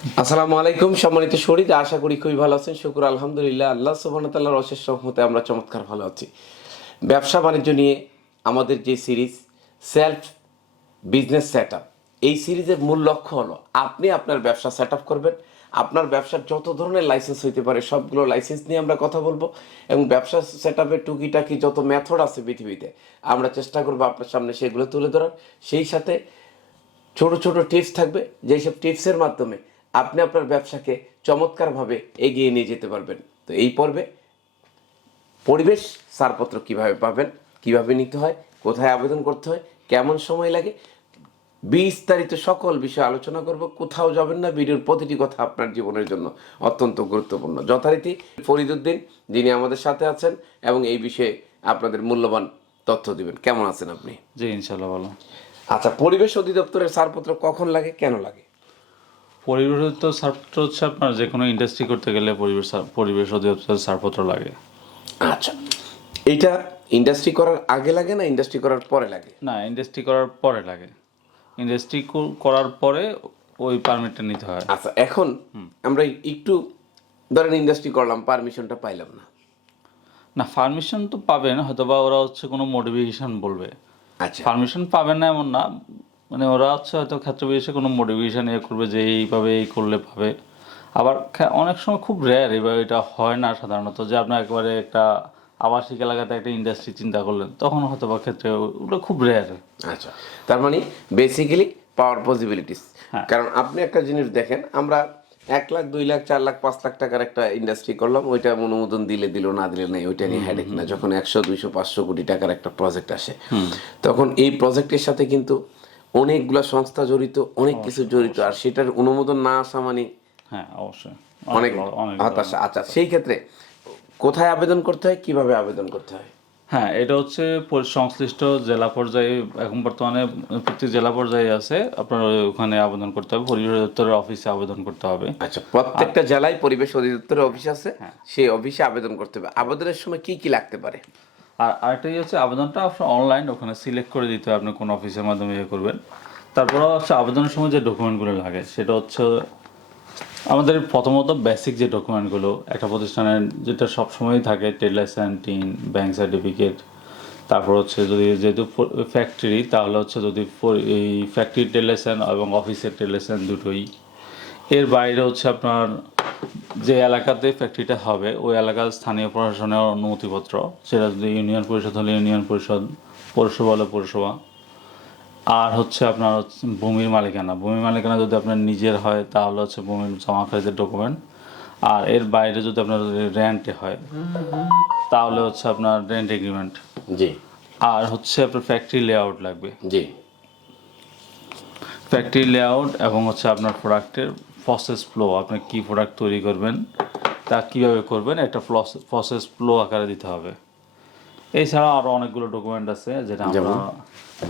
আসসালামু আলাইকুম সম্মানিত শরীর, আশা করি খুবই ভালো আছেন। শুকর আলহামদুলিল্লাহ, আল্লাহ সুবহানাহু ওয়া তাআলার অশেষ রহমতে আমরা চমৎকার ভালো আছি। ব্যবসা বাণিজ্য নিয়ে আমাদের যে সিরিজ সেলফ বিজনেস সেটআপ, এই সিরিজের মূল লক্ষ্য হলো আপনি আপনার ব্যবসা সেটআপ করবেন। আপনার ব্যবসার যত ধরনের লাইসেন্স হইতে পারে সবগুলো লাইসেন্স নিয়ে আমরা কথা বলবো, এবং ব্যবসা সেটআপের টুকিটাকি যত মেথড আছে পৃথিবীতে আমরা চেষ্টা করবো আপনার সামনে সেগুলো তুলে ধরার। সেই সাথে ছোট ছোট টিপস থাকবে, যেসব টিপসের মাধ্যমে আপনি আপনার ব্যবসাকে চমৎকারভাবে এগিয়ে নিয়ে যেতে পারবেন। তো এই পর্বে পরিবেশ ছাড়পত্র কিভাবে পাবেন, কিভাবে নিতে হয়, কোথায় আবেদন করতে হয়, কেমন সময় লাগে, বিস্তারিত সকল বিষয় আলোচনা করব। কোথাও যাবেন না, ভিডিওর প্রতিটি কথা আপনার জীবনের জন্য অত্যন্ত গুরুত্বপূর্ণ। যথারীতি ফরিদুদ্দিন যিনি আমাদের সাথে আছেন এবং এই বিষয়ে আপনাদের মূল্যবান তথ্য দিবেন। কেমন আছেন আপনি? জি ইনশাল্লাহ ভালো। আচ্ছা, পরিবেশ অধিদপ্তরের ছাড়পত্র কখন লাগে, কেন লাগে? পরিবেশ তো ছাড়পত্র হচ্ছে আপনার যে কোনো ইন্ডাস্ট্রি করতে গেলে পরিবেশ অধিদপ্তরের ছাড়পত্র লাগে। আচ্ছা, এইটা ইন্ডাস্ট্রি করার আগে লাগে না ইন্ডাস্ট্রি করার পরে লাগে? না, ইন্ডাস্ট্রি করার পরে লাগে। ইন্ডাস্ট্রি করার পরে ওই পারমিটটা নিতে হয়। আচ্ছা, এখন আমরা একটু ধরেন ইন্ডাস্ট্রি করলাম, পারমিশনটা পাইলাম না। না, পারমিশন তো পাবেন, হয়তো বা ওরা হচ্ছে কোনো মডিফিকেশন বলবে। আচ্ছা, পারমিশন পাবেন না এমন না, মানে ওরা হচ্ছে হয়তো ক্ষেত্র বিশেষে কোনো মডিফিকেশন করবে যে এইভাবে এই করলে পাবে। আবার অনেক সময় খুব রেয়ার এবার এটা হয় না সাধারণত, যে আপনার একেবারে একটা আবাসিক এলাকাতে একটা ইন্ডাস্ট্রি চিন্তা করলেন, তখন হয়তো বা ক্ষেত্রে ওগুলো খুব রেয়ার। আচ্ছা, তার মানে বেসিক্যালি পাওয়ার পসিবিলিটিস। হ্যাঁ। কারণ আপনি একটা জিনিস দেখেন, আমরা 1 লাখ 2 লাখ 4 লাখ 5 লাখ টাকার একটা ইন্ডাস্ট্রি করলাম, ওইটা অনুমোদন দিলে দিল, না দিলে নাই, ওইটা নিয়ে হেডেক না। যখন 100 200 500 কোটি টাকার একটা প্রজেক্ট আসে, তখন এই প্রজেক্টের সাথে কিন্তু অনেকগুলা সংস্থা জড়িত, অনেক কিছু জড়িত, আর সেটার অনুমোদন না আসা মানে হ্যাঁ অবশ্যই অনেক হতাশা। আচ্ছা, সেই ক্ষেত্রে কোথায় আবেদন করতে হয়, কিভাবে আবেদন করতে হয়? হ্যাঁ, এটা হচ্ছে সংশ্লিষ্ট জেলা পর্যায়ে, এখন বর্তমানে প্রত্যেক জেলা পর্যায়ে আছে, আপনার ওখানে আবেদন করতে হবে, পরিবেশ দপ্তরের অফিসে আবেদন করতে হবে। আচ্ছা, প্রত্যেকটা জেলায় পরিবেশ অধিদপ্তরের অফিস আছে, সেই অফিসে আবেদন করতে হবে। আবেদনের সময় কি কি লাগতে পারে? আর আরেকটাই হচ্ছে আবেদনটা আপনার অনলাইন, ওখানে সিলেক্ট করে দিতে হয় আপনি কোন অফিসের মাধ্যমে ইয়ে করবেন। তারপরে হচ্ছে আবেদনের সময় যে ডকুমেন্টগুলো লাগে সেটা হচ্ছে আমাদের প্রথমত বেসিক যে ডকুমেন্টগুলো একটা প্রতিষ্ঠানের যেটা সবসময়ই থাকে, trade licence, tin, bank certificate. তারপর হচ্ছে যদি যেহেতু ফ্যাক্টরি, তাহলে হচ্ছে যদি এই ফ্যাক্টরি ট্রেড লাইসেন্স এবং অফিসের ট্রেড লাইসেন্স দুটোই। এর বাইরে হচ্ছে আপনার যে এলাকাতে ফ্যাক্টরিটা হবে ওই এলাকার স্থানীয় প্রশাসনের অনুমতিপত্র, সেটা যদি ইউনিয়ন পরিষদ হলে ইউনিয়ন পরিষদ, পৌরসভা হলে পৌরসভা। আর হচ্ছে আপনার ভূমির মালিকানা যদি আপনার নিজের হয় তাহলে হচ্ছে ভূমির জমাখারিজের ডকুমেন্ট। আর এর বাইরে যদি আপনার রেন্টে হয় তাহলে হচ্ছে আপনার রেন্ট এগ্রিমেন্ট। জি। আর হচ্ছে আপনার ফ্যাক্টরি লেআউট লাগবে। জি। ফ্যাক্টরি লেআউট এবং হচ্ছে আপনার প্রোডাক্টের প্রসেস ফ্লো, আপনি কি প্রোডাক্ট তৈরি করবেন তা কীভাবে করবেন একটা প্রসেস ফ্লো আকারে দিতে হবে। এছাড়াও আরও অনেকগুলো ডকুমেন্ট আছে যেটা আমরা,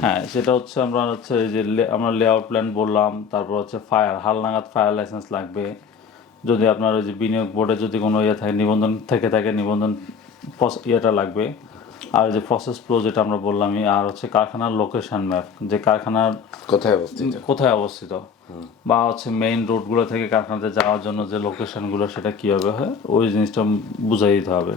হ্যাঁ সেটা হচ্ছে আমরা হচ্ছে এই যে আমরা লেআউট প্ল্যান বললাম, তারপর হচ্ছে হালনাগাদ ফায়ার লাইসেন্স লাগবে। যদি আপনার ওই যে বিনিয়োগ বোর্ডে যদি কোনো ইয়ে থাকে, নিবন্ধন থেকে থাকে, নিবন্ধন ইয়েটা লাগবে। আর যে প্রসেস ফ্লো যেটা আমরা বললামই। আর হচ্ছে কারখানার লোকেশন ম্যাপ, যে কারখানার কোথায় অবস্থিত বা হচ্ছে মেইন রোডগুলো থেকে কারখানাতে যাওয়ার জন্য যে লোকেশনগুলো সেটা কীভাবে হয় ওই জিনিসটা বুঝাই দিতে হবে।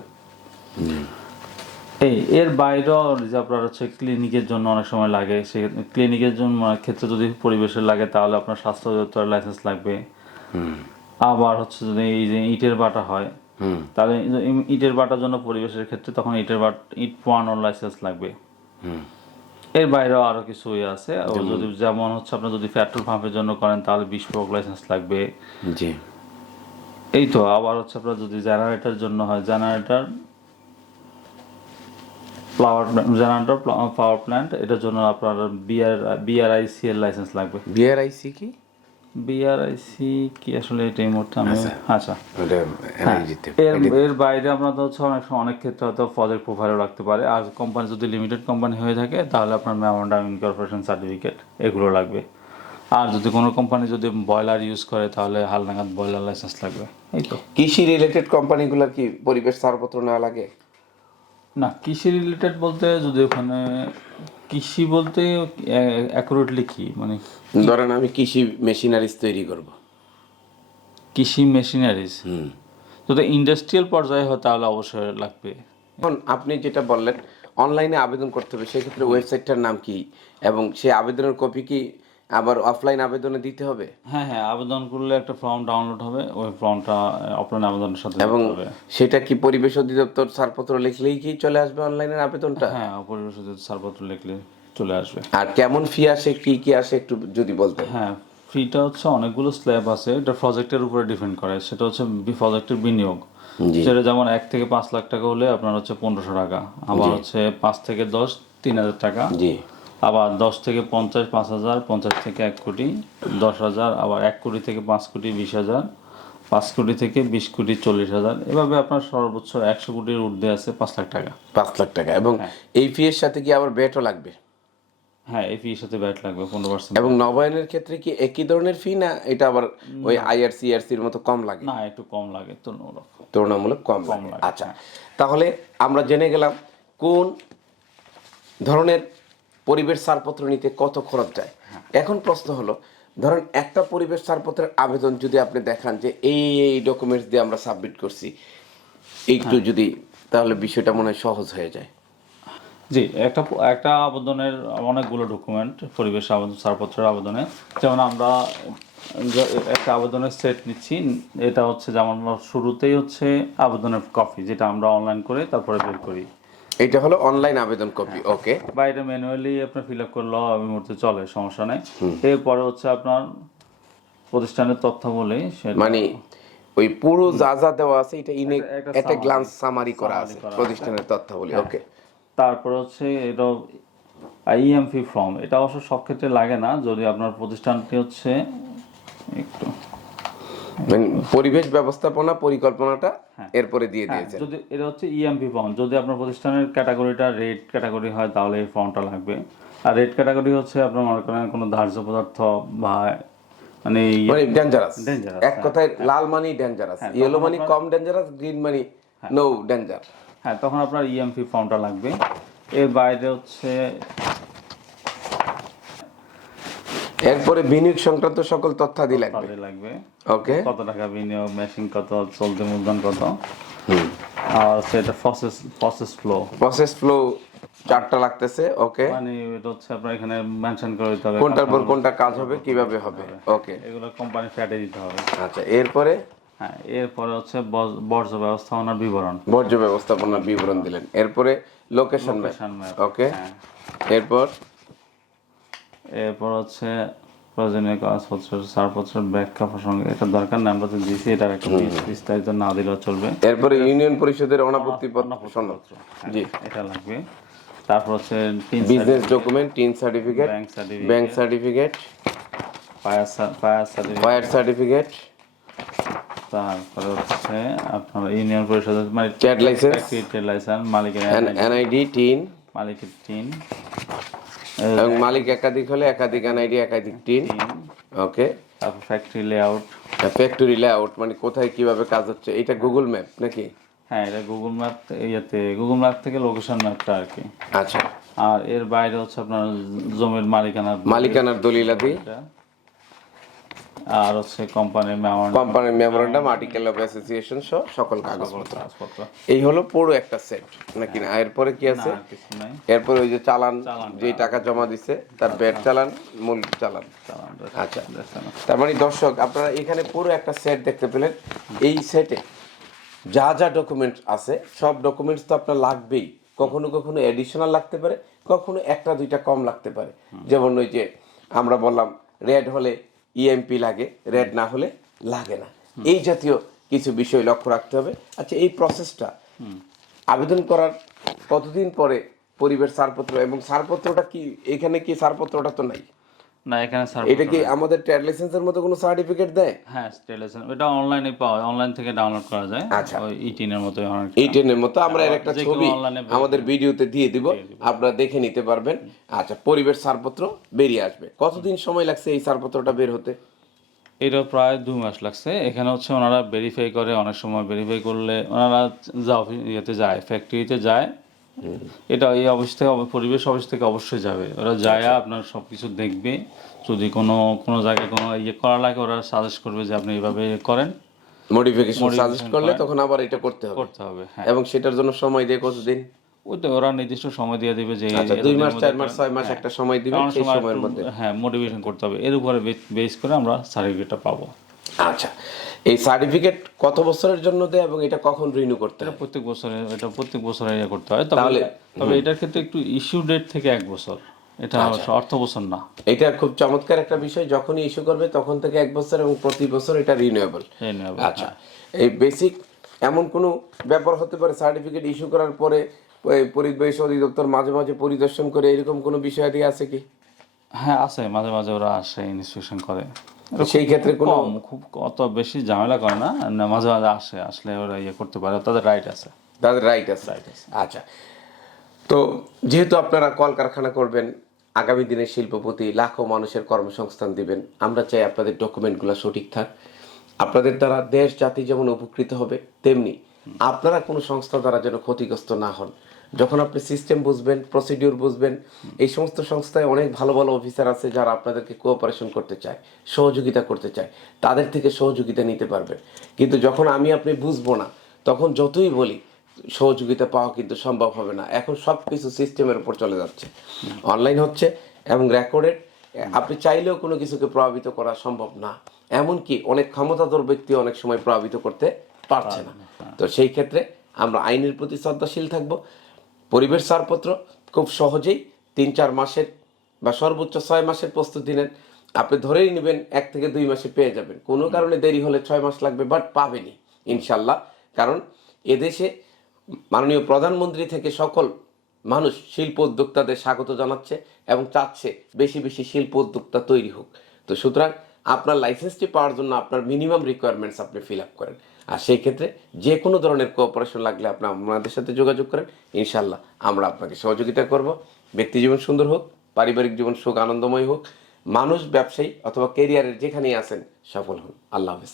এর বাইরেও যে আপনার হচ্ছে ক্লিনিকের জন্য অনেক সময় লাগে, সে ক্লিনিকের জন্য ক্ষেত্রে যদি পরিবেশের লাগে তাহলে আপনার স্বাস্থ্য অধিদপ্তরের লাইসেন্স লাগবে। আবার হচ্ছে যদি এই যে ইটের বাটা হয় তাহলে ইটের বাটার জন্য পরিবেশের ক্ষেত্রে তখন ইট পোড়ানোর লাইসেন্স লাগবে। এর বাইরেও আরো কিছু ইয়ে আছে, যদি যেমন হচ্ছে আপনার যদি পেট্রোল পাম্পের জন্য করেন তাহলে বিস্ফোরক লাইসেন্স লাগবে। জি। এই তো আবার হচ্ছে আপনার যদি জেনারেটর জন্য হয়, জেনারেটর পাওয়ার প্ল্যান্ট, এটার জন্য আপনার বিআরআইসি এর লাইসেন্স লাগবে। বিআরআইসি কি? বিআরআইসি কি আসলে এটাই মোটটা আমি, আচ্ছা এর বাইরে আপনার হচ্ছে অনেক ক্ষেত্রে হয়তো প্রজেক্ট প্রোফাইলও রাখতে পারে। আর কোম্পানি যদি লিমিটেড কোম্পানি হয়ে থাকে তাহলে আপনার মেমোরেন্ডাম ইনকর্পোরেশন সার্টিফিকেট এগুলো লাগবে। আর যদি কোনো কোম্পানি যদি বয়লার ইউজ করে তাহলে হালনাগাদ বয়লার লাইসেন্স লাগবে। এই তো। কৃষি রিলেটেড কোম্পানিগুলোর কি পরিবেশ ছাড়পত্র নেওয়া লাগে? না, কৃষি রিলেটেড বলতে যদি ওখানে কৃষি বলতে অ্যাকুরেটলি কি মানে, ধরেন আমি কৃষি মেশিনারিজ তৈরি করব, কৃষি মেশিনারিজ যদি ইন্ডাস্ট্রিয়াল পর্যায়ে হয় তাহলে অবশ্যই লাগবে। এখন আপনি যেটা বললেন অনলাইনে আবেদন করতে হবে, সেক্ষেত্রে ওয়েবসাইটটার নাম কি এবং সেই আবেদনের কপি কি আবার অফলাইন আবেদনে দিতে হবে? হ্যাঁ হ্যাঁ, আবেদন করলে একটা ফর্ম ডাউনলোড হবে, ওই ফর্মটা অফলাইন আবেদনের সাথে এবং দিতে হবে। সেটা কি পরিবেশ অধিদপ্তর ছাড়পত্র লিখলেই কি চলে আসবে অনলাইনের আবেদনটা? হ্যাঁ, পরিবেশ ছাড়পত্র লিখলে চলে আসবে। আর কেমন ফি আসে, কি কি আসে একটু যদি বলতেন। হ্যাঁ, ফিটা হচ্ছে অনেকগুলো স্ল্যাব আছে, এটা প্রজেক্টের উপরে ডিপেন্ড করে। সেটা হচ্ছে প্রজেক্টের বিনিয়োগ, জি সেটা যেমন 1 থেকে 5 লাখ টাকা হলে আপনার হচ্ছে 1500 টাকা, আবার হচ্ছে 5 থেকে 10 3000 টাকা, জি আবার 10 থেকে 50 5000, 50 থেকে 1 কোটি 10,000, আবার 1 কোটি থেকে 5 কোটি 20,000, 5 কোটি থেকে 20 কোটি 40,000, এভাবে আপনার সর্বোচ্চ 100 কোটির ঊর্ধ্বে আছে 5 লাখ টাকা। 5 লাখ টাকা। এবং এই ফি এর সাথে কি আবার ব্যাটও লাগবে? হ্যাঁ, এই ফির সাথে ব্যাট লাগবে 15%। এবং নবায়নের ক্ষেত্রে কি একই ধরনের ফি, না এটা আবার ওই আইআরসিআরসির মতো কম লাগে? না, একটু কম লাগে তুলনামূলক। তুলনামূলক কম লাগে। লাগে, আচ্ছা, তাহলে আমরা জেনে গেলাম কোন ধরনের পরিবেশ ছাড়পত্র নিতে কত খরচ যায়। এখন প্রশ্ন হলো, ধরেন একটা পরিবেশ ছাড়পত্রের আবেদন যদি আপনি দেখান যে এই ডকুমেন্টস দিয়ে আমরা সাবমিট করছি, একটু যদি, তাহলে বিষয়টা মনে হয় সহজ হয়ে যায়। জি, একটা আবেদনের অনেকগুলো ডকুমেন্ট, পরিবেশ আবেদন ছাড়পত্রের আবেদনে, যেমন আমরা একটা আবেদনের সেট নিচ্ছি। এটা হচ্ছে যেমন আমরা শুরুতেই হচ্ছে আবেদনের কপি, যেটা আমরা অনলাইন করে তারপরে বের করি। এটা হলো অনলাইন আবেদন কপি, ওকে। বা এটা ম্যানুয়ালি আপনার ফিল আপ করলেও এই মুহূর্তে চলে, সমস্যা নেই। এরপরে হচ্ছে আপনার প্রতিষ্ঠানের তথ্যাবলী, সেটা মানে ওই পুরো যা যা দেওয়া আছে এটা একটা summary, গ্লান্স সামারি করা আছে, প্রতিষ্ঠানের তথ্যাবলী, ওকে। তারপরে হচ্ছে এটা আইএমপি ফর্ম, এটা অবশ্য সব ক্ষেত্রে লাগে না, যদি আপনার প্রতিষ্ঠানটি হচ্ছে একটু মানে পরিবেশ ব্যবস্থাপনা পরিকল্পনাটা এরপরে দিয়ে দিয়েছে। যদি এটা হচ্ছে ইএমপি ফর্ম, যদি আপনার প্রতিষ্ঠানের ক্যাটাগরিটা রেড ক্যাটাগরি হয় তাহলে এই ফর্মটা লাগবে। আর রেড ক্যাটাগরি হচ্ছে আপনার মনে করেন কোনো ধার্য পদার্থ বা মানে ডেঞ্জারাস, ডেঞ্জারাস, এক কথায় লাল মানি ডেঞ্জারাস, ইয়েলো মানি কম dangerous, green money no danger. হ্যাঁ, তখন আপনার ইএমপি ফর্মটা লাগবে। এর বাইরে হচ্ছে এরপরে বিনিয়োগ সংক্রান্ত সকল তথ্যাদি লাগবে, ওকে। কত টাকা বিনিয়োগ, মেশিন কত, চলতি মূলধন কত, আর সেটা প্রসেস ফ্লো চার্টটা লাগতেছে, ওকে। মানে এটা হচ্ছে আপনার এখানে মেনশন করে দিতে হবে কোনটার পর কোনটা কাজ হবে, কিভাবে হবে, ওকে। এগুলো কোম্পানি ফ্যাটে দিতে হবে। আচ্ছা, এরপরে হ্যাঁ, এরপরে হচ্ছে বর্জ্য ব্যবস্থাপনার বিবরণ, বর্জ্য ব্যবস্থাপনার বিবরণ দিলেন। এরপরে লোকেশন ম্যাপ, ওকে। এরপর হচ্ছে প্রয়োজনীয় কাগজপত্র ছাড়পত্রের ব্যাখ্যা প্রসঙ্গে, এটা দরকার না, আমরা তো দিয়েছি, এটার একটা বিস্তারিত না দিলেও চলবে। এরপরে ইউনিয়ন পরিষদের অনাপত্তি সনদ, জি, এটা লাগবে। তারপর হচ্ছে business document, tin certificate, bank certificate, fire certificate, তারপরে হচ্ছে আপনার ইউনিয়ন পরিষদের মানে ট্রেড লাইসেন্স, মালিকের এনআইডি, টিন, মালিকের টিন, এবং মালিক একাধিক হলে একাধিক এনআইডি, একাধিক টিন, ওকে। তারপর ফ্যাক্টরি লেআউট মানে কোথায় কিভাবে কাজ হচ্ছে, এটা গুগল ম্যাপ নাকি? হ্যাঁ, এটা গুগল ম্যাপ থেকে লোকেশন ম্যাপটা আর কি। আচ্ছা, আর এর বাইরে হচ্ছে আপনার জমির মালিকানার দলিলাদি, আর হচ্ছে কোম্পানির মেমোরেন্ডাম, আর্টিকেল অফ অ্যাসোসিয়েশন সহ সকল কাগজপত্র। এই হলো পুরো একটা সেট নাকি না? এরপরে কি আছে? এরপরে ওই যে চালান, যে টাকা জমা দিছে তার ব্যাট চালান, মূল চালান। আচ্ছা, তার মানে দর্শক আপনারা এখানে পুরো একটা সেট দেখতে পেলেন। এই সেটে যা যা ডকুমেন্টস আছে সব ডকুমেন্টস তো আপনার লাগবেই, কখনো কখনো এডিশনাল লাগতে পারে, কখনো একটা দুইটা কম লাগতে পারে। যেমন ওই যে আমরা বললাম রেড হলে ইএমপি লাগে, রেড না হলে লাগে না, এই জাতীয় কিছু বিষয় লক্ষ্য রাখতে হবে। আচ্ছা, এই প্রসেসটা আবেদন করার কতদিন পরে পরিবেশ ছাড়পত্র, এবং ছাড়পত্রটা কি এখানে কি ছাড়পত্রটা তো নাই না, এখানে এটা কি আমাদের ট্রেড লাইসেন্সের মতো কোনো সার্টিফিকেট দেয়? হ্যাঁ, ট্রেড লাইসেন্স এটা অনলাইনে পাওয়া, অনলাইন থেকে ডাউনলোড করা যায়। আচ্ছা, ওই ই10 এর মতো, ই10 এর মতো আমরা এর একটা ছবি আমাদের ভিডিওতে দিয়ে দিব, আপনারা দেখে নিতে পারবেন। আচ্ছা, পরিবেশ ছাড়পত্র বেরিয়ে আসবে, কতদিন সময় লাগছে এই ছাড়পত্রটা বের হতে? এটা প্রায় 2 মাস লাগছে। এখানে হচ্ছে ওনারা ভেরিফাই করে, অনেক সময় ভেরিফাই করলে ওনারা ইয়েতে যায়, ফ্যাক্টরিতে যায়, এটা এই অফিস থেকে পরিবেশ অফিস থেকে অবশ্যই যাবে, ওরা যায় আপনার সব কিছু দেখবে, যদি কোনো জায়গায় কোনো ইয়ে করা লাগে ওরা সাজেস্ট করবে যে আপনি এইভাবে করেন, মডিফিকেশন সাজেস্ট করলে তখন আবার এটা করতে হবে, হ্যাঁ। এবং সেটার জন্য সময় দিয়ে কতদিন? ওইটা ওরা নির্দিষ্ট সময় দিয়ে দিবে যে আচ্ছা, 2 মাস 4 মাস 6 মাস একটা সময় দিবে, সেই সময়ের মধ্যে হ্যাঁ মোটিভেশন করতে হবে, এর উপরে বেস করে আমরা সার্টিফিকেটটা পাবো। আচ্ছা, এই সার্টিফিকেট কত বছরের জন্য দেয় এবং এটা কখন রিনিউ করতে হয়? প্রত্যেক বছরে ইয়ে করতে হয়, তবে এটার ক্ষেত্রে একটু ইস্যু ডেট থেকে 1 বছর, এটা অর্থ বছর না। এটা খুব চমৎকার একটা বিষয়, যখনই ইস্যু করবে তখন থেকে 1 বছর এবং প্রতি বছর এটা রিনিউয়েবল। আচ্ছা, এই বেসিক এমন কোনো ব্যাপার হতে পারে সার্টিফিকেট ইস্যু করার পরে পরিবেশ অধিদপ্তর মাঝে মাঝে পরিদর্শন করে, এরকম কোনো বিষয়াদি আছে কি? হ্যাঁ আছে, মাঝে মাঝে ওরা আসে, ইনস্পেকশন করে, সেই ক্ষেত্রে কোনো খুব অত বেশি ঝামেলা করে না, মাঝে মাঝে আসলে ওরা ইয়ে করতে পারে, তাদের রাইট আছে। আচ্ছা, তো যেহেতু আপনারা কলকারখানা করবেন, আগামী দিনের শিল্পপতি লাখো মানুষের কর্মসংস্থান দিবেন, আমরা চাই আপনাদের ডকুমেন্টগুলো সঠিক থাক। আপনাদের দ্বারা দেশ জাতি যেমন উপকৃত হবে, তেমনি আপনারা কোনো সংস্থা দ্বারা যেন ক্ষতিগ্রস্ত না হন। যখন আপনি সিস্টেম বুঝবেন, প্রসিডিউর বুঝবেন, এই সমস্ত সংস্থায় অনেক ভালো ভালো অফিসার আছে যারা আপনাদেরকে কোঅপারেশন করতে চায়, সহযোগিতা করতে চায়, তাদের থেকে সহযোগিতা নিতে পারবেন। কিন্তু যখন আপনি বুঝবো না, তখন যতই বলি সহযোগিতা পাওয়া কিন্তু সম্ভব হবে না। এখন সব কিছু সিস্টেমের উপর চলে যাচ্ছে, অনলাইন হচ্ছে এবং রেকর্ডেড। আপনি চাইলেও কোনো কিছুকে প্রভাবিত করা সম্ভব না, এমনকি অনেক ক্ষমতাধর ব্যক্তি অনেক সময় প্রভাবিত করতে পারছে না। তো সেই ক্ষেত্রে আমরা আইনের প্রতি শ্রদ্ধাশীল থাকবো। পরিবেশ ছাড়পত্র খুব সহজেই 3-4 মাসের বা সর্বোচ্চ 6 মাসের প্রস্তুতি নেন, আপনি ধরেই নেবেন 1 থেকে 2 মাসে পেয়ে যাবেন। কোনো কারণে দেরি হলে 6 মাস লাগবে, বাট পাবেনই ইনশাল্লাহ। কারণ এদেশে মাননীয় প্রধানমন্ত্রী থেকে সকল মানুষ শিল্প উদ্যোক্তাদের স্বাগত জানাচ্ছে এবং চাচ্ছে বেশি বেশি শিল্প উদ্যোক্তা তৈরি হোক। তো সুতরাং আপনার লাইসেন্সটি পাওয়ার জন্য আপনার মিনিমাম রিকোয়ারমেন্টস আপনি ফিল আপ করেন, আর সেই ক্ষেত্রে যে কোনো ধরনের কোঅপারেশন লাগলে আপনি আমাদের সাথে যোগাযোগ করেন, ইনশাল্লাহ আমরা আপনাকে সহযোগিতা করব। ব্যক্তি জীবন সুন্দর হোক, পারিবারিক জীবন সুখ আনন্দময় হোক, মানুষ ব্যবসায়ী অথবা কেরিয়ারের যেখানেই আছেন সফল হন। আল্লাহ হাফেজ।